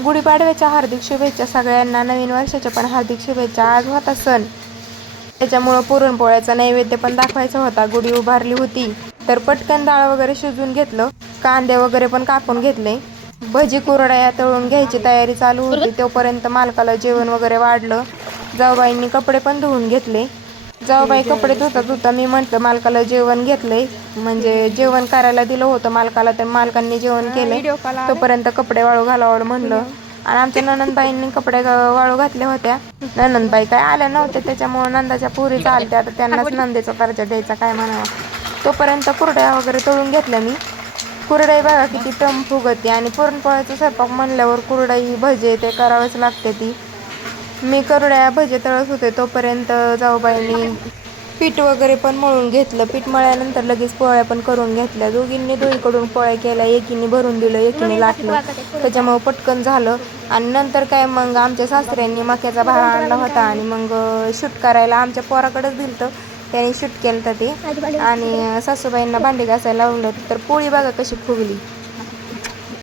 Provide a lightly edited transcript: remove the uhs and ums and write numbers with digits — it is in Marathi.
गुढीपाडव्याच्या हार्दिक शुभेच्छा सगळ्यांना, नवीन वर्षाच्या पण हार्दिक शुभेच्छा। आज होता सण, त्याच्यामुळं पुरणपोळ्याचा नैवेद्य पण दाखवायचा होता। गुढी उभारली होती तर पटकन डाळ वगैरे शिजवून घेतलं, कांदे वगैरे पण कापून घेतले, भजी कुरड्या तळून घ्यायची तयारी चालू होती। तोपर्यंत मालकाला जेवण वगैरे वाढलं, जाऊबाईंनी कपडे पण धुवून घेतले। जाऊबाई कपडे धुता मी म्हटलं मालकाला जेवण घेतलंय, म्हणजे जेवण करायला दिलं होतं मालकाला, तर मालकांनी जेवण केले। तोपर्यंत कपडे वाळू घालावं म्हणलं, आणि आमच्या ननंदबाईंनी कपडे वाळू घातले होत्या। ननंदबाई काय आल्या नव्हत्या, त्याच्यामुळे नंदाच्या पुरी चालत्या, आता त्यांनाच नंदेचा दर्जा द्यायचा काय म्हणावं। तोपर्यंत कुरड्या वगैरे तळून घेतल्या मी। कुरडई बघा किती टम फुगते, आणि पुरणपोळ्याचा स्वयंपाक म्हणल्यावर कुरडई भजे ते करावंच लागते ती। मी कुरड्या भजे तळत होते तोपर्यंत जाऊबाईंनी पीठ वगैरे पण मळून घेतलं। पीठ मळल्यानंतर लगेच पोळ्या पण करून घेतल्या। दोघींनी दोहीकडून पोळ्या केल्या, एकीने भरून दिलं, एकीने लाटलं, त्याच्यामुळे पटकन झालं। आणि नंतर काय मग आमच्या सासऱ्यांनी मक्याचा भात आणला होता, आणि मग शूट करायला आमच्या पोराकडेच दिलं, त्याने शूट केलं तर ते, आणि सासूबाईंना भांडी घासायला लावलं। तर पोळी बघा कशी फुगली।